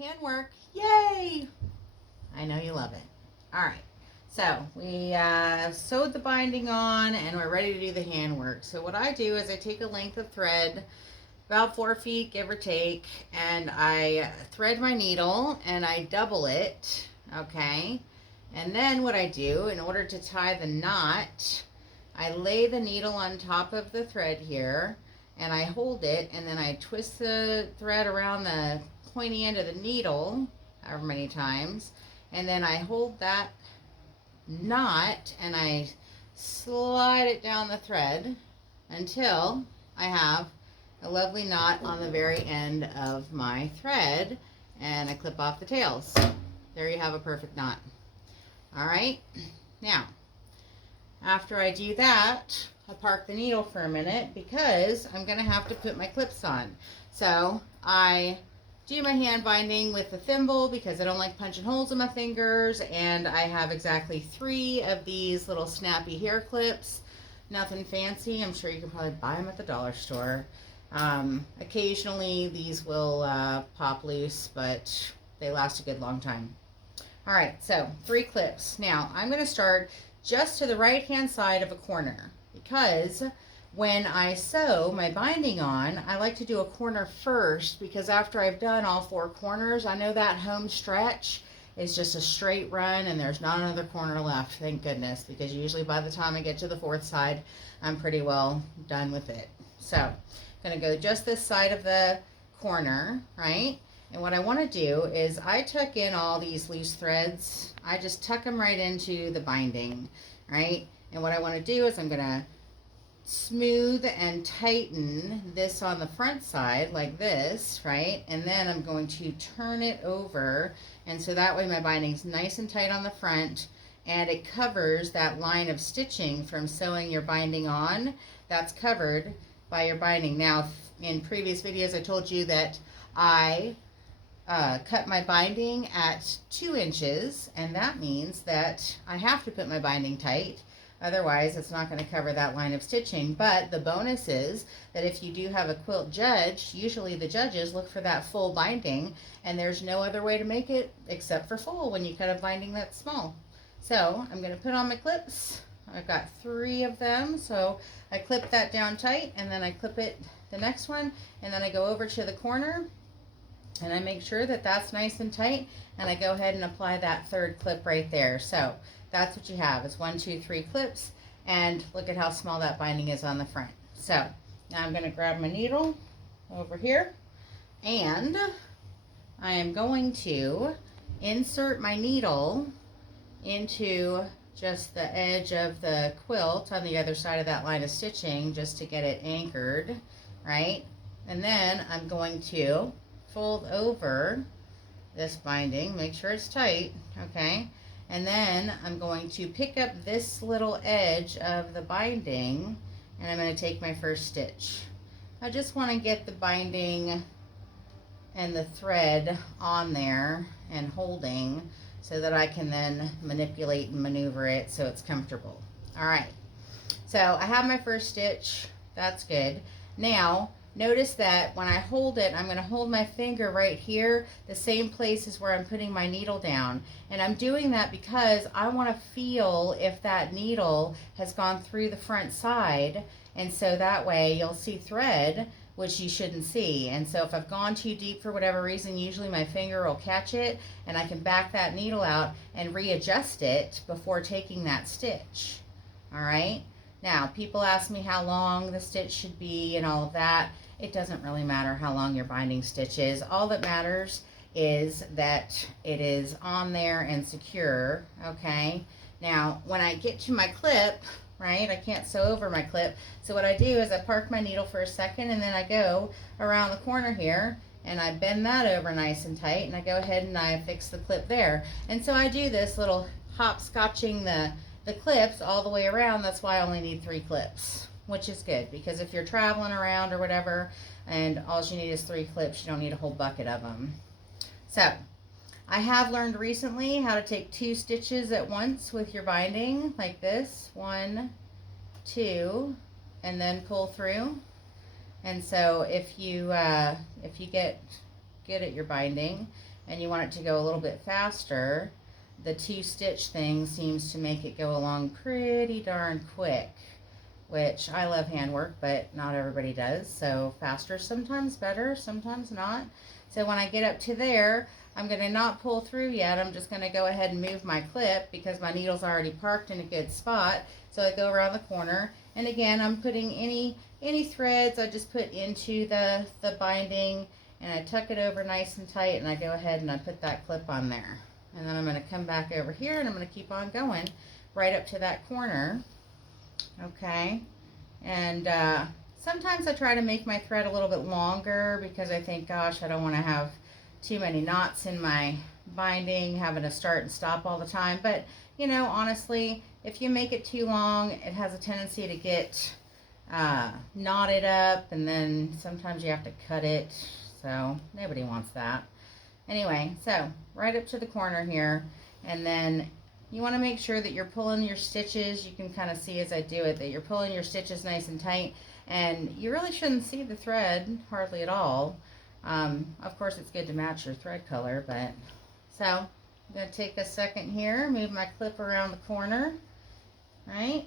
Handwork, yay! I know you love it. All right, so we sewed the binding on and we're ready to do the handwork. So what I do is I take a length of thread, about 4 feet give or take, and I thread my needle and I double it, okay? And then what I do, in order to tie the knot, I lay the needle on top of the thread here and I hold it, and then I twist the thread around the pointy end of the needle however many times, and then I hold that knot and I slide it down the thread until I have a lovely knot on the very end of my thread, and I clip off the tails. There you have a perfect knot. All right, now after I do that, I park the needle for a minute because I'm going to have to put my clips on. So I do my hand binding with the thimble because I don't like punching holes in my fingers, and I have exactly 3 of these little snappy hair clips. Nothing fancy. I'm sure you can probably buy them at the dollar store. Occasionally these will pop loose, but they last a good long time. All right, so 3 clips. Now I'm going to start just to the right hand side of a corner, because when I sew my binding on, I like to do a corner first, because after I've done all 4 corners, I know that home stretch is just a straight run and there's not another corner left, thank goodness, because usually by the time I get to the 4th side, I'm pretty well done with it. So I'm going to go just this side of the corner, right? And what I want to do is I tuck in all these loose threads. I just tuck them right into the binding, right? And what I want to do is I'm going to smooth and tighten this on the front side like this, right? And then I'm going to turn it over, and so that way my binding's nice and tight on the front, and it covers that line of stitching from sewing your binding on. That's covered by your binding. Now, in previous videos I told you that I cut my binding at 2 inches, and that means that I have to put my binding tight, otherwise it's not going to cover that line of stitching. But the bonus is that if you do have a quilt judge, usually the judges look for that full binding, and there's no other way to make it except for full when you cut a binding that's small. So I'm going to put on my clips. I've got 3 of them, so I clip that down tight, and then I clip it the next one, and then I go over to the corner and I make sure that that's nice and tight, and I go ahead and apply that 3rd clip right there. So that's what you have, is 1, 2, 3 clips, and look at how small that binding is on the front. So now I'm going to grab my needle over here, and I am going to insert my needle into just the edge of the quilt on the other side of that line of stitching, just to get it anchored, right? And then I'm going to fold over this binding, make sure it's tight, okay? And then I'm going to pick up this little edge of the binding, and I'm going to take my first stitch. I just want to get the binding and the thread on there and holding, so that I can then manipulate and maneuver it so it's comfortable. All right, so I have my first stitch. That's good. Now notice that when I hold it, I'm going to hold my finger right here, the same place as where I'm putting my needle down. And I'm doing that because I want to feel if that needle has gone through the front side, and so that way you'll see thread, which you shouldn't see. And so if I've gone too deep for whatever reason, usually my finger will catch it, and I can back that needle out and readjust it before taking that stitch. All right? Now, people ask me how long the stitch should be and all of that. It doesn't really matter how long your binding stitch is. All that matters is that it is on there and secure, okay? Now, when I get to my clip, right, I can't sew over my clip, so what I do is I park my needle for a second, and then I go around the corner here, and I bend that over nice and tight, and I go ahead and I fix the clip there. And so I do this little hopscotching the clips all the way around. That's why I only need 3 clips, which is good, because if you're traveling around or whatever and all you need is 3 clips, you don't need a whole bucket of them. So I have learned recently how to take 2 stitches at once with your binding, like this, 1, 2, and then pull through. And so if you get at your binding and you want it to go a little bit faster, the 2-stitch thing seems to make it go along pretty darn quick, which I love handwork, but not everybody does. So faster sometimes better, sometimes not. So when I get up to there, I'm going to not pull through yet. I'm just going to go ahead and move my clip because my needle's already parked in a good spot. So I go around the corner, and again, I'm putting any threads I just put into the binding, and I tuck it over nice and tight, and I go ahead and I put that clip on there. And then I'm going to come back over here, and I'm going to keep on going right up to that corner. Okay, and sometimes I try to make my thread a little bit longer because I think, gosh, I don't want to have too many knots in my binding, having to start and stop all the time. But you know, honestly, if you make it too long, it has a tendency to get knotted up, and then sometimes you have to cut it, so nobody wants that. Anyway, so right up to the corner here, and then you want to make sure that you're pulling your stitches. You can kind of see as I do it that you're pulling your stitches nice and tight, and you really shouldn't see the thread hardly at all. Of course, it's good to match your thread color, but so I'm going to take a second here, move my clip around the corner, right,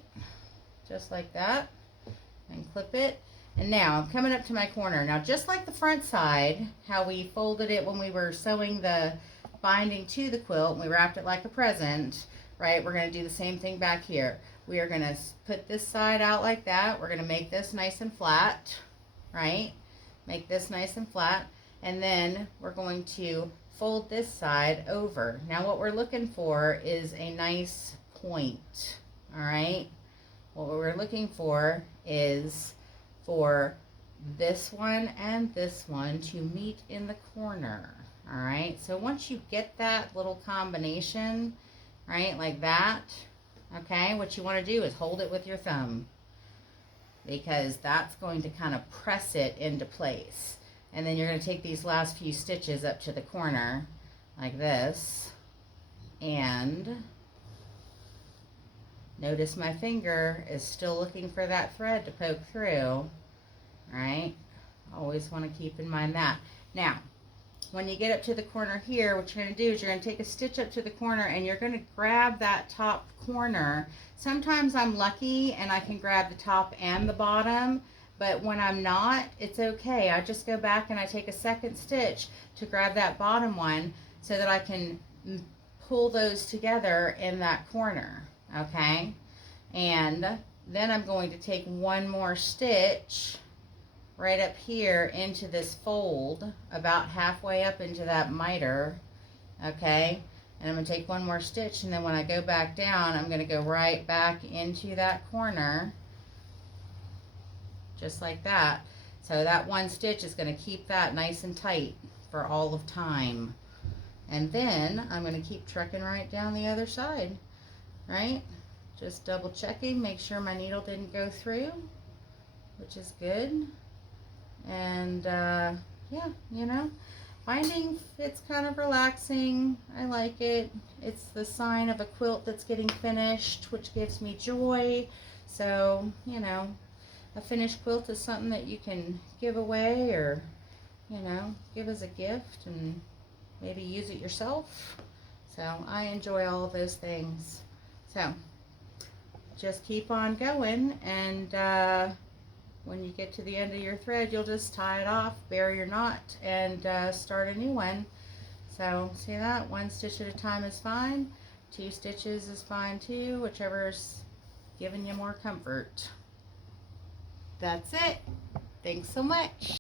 just like that, and clip it. And now I'm coming up to my corner. Now, just like the front side, how we folded it when we were sewing the binding to the quilt, and we wrapped it like a present, right? We're going to do the same thing back here. We are going to put this side out like that. We're going to make this nice and flat, right? Make this nice and flat, and then we're going to fold this side over. Now what we're looking for is a nice point, all right? What we're looking for is for this one and this one to meet in the corner, all right? So once you get that little combination, right, like that, okay, what you want to do is hold it with your thumb, because that's going to kind of press it into place. And then you're going to take these last few stitches up to the corner like this, and notice my finger is still looking for that thread to poke through, right? Always want to keep in mind that. Now, when you get up to the corner here, what you're going to do is you're going to take a stitch up to the corner, and you're going to grab that top corner. Sometimes I'm lucky and I can grab the top and the bottom, but when I'm not, it's okay. I just go back and I take a second stitch to grab that bottom one so that I can pull those together in that corner, okay? And then I'm going to take one more stitch right up here into this fold, about halfway up into that miter, okay? And I'm going to take one more stitch, and then when I go back down, I'm going to go right back into that corner, just like that. So that one stitch is going to keep that nice and tight for all of time. And then I'm going to keep trucking right down the other side, right? Just double checking, make sure my needle didn't go through, which is good. And yeah, you know, binding, it's kind of relaxing. I like it. It's the sign of a quilt that's getting finished, which gives me joy. So, you know, a finished quilt is something that you can give away, or, you know, give as a gift and maybe use it yourself. So I enjoy all of those things. So just keep on going, and when you get to the end of your thread, you'll just tie it off, bury your knot, and start a new one. So see that? One stitch at a time is fine. 2 stitches is fine too, whichever's giving you more comfort. That's it. Thanks so much.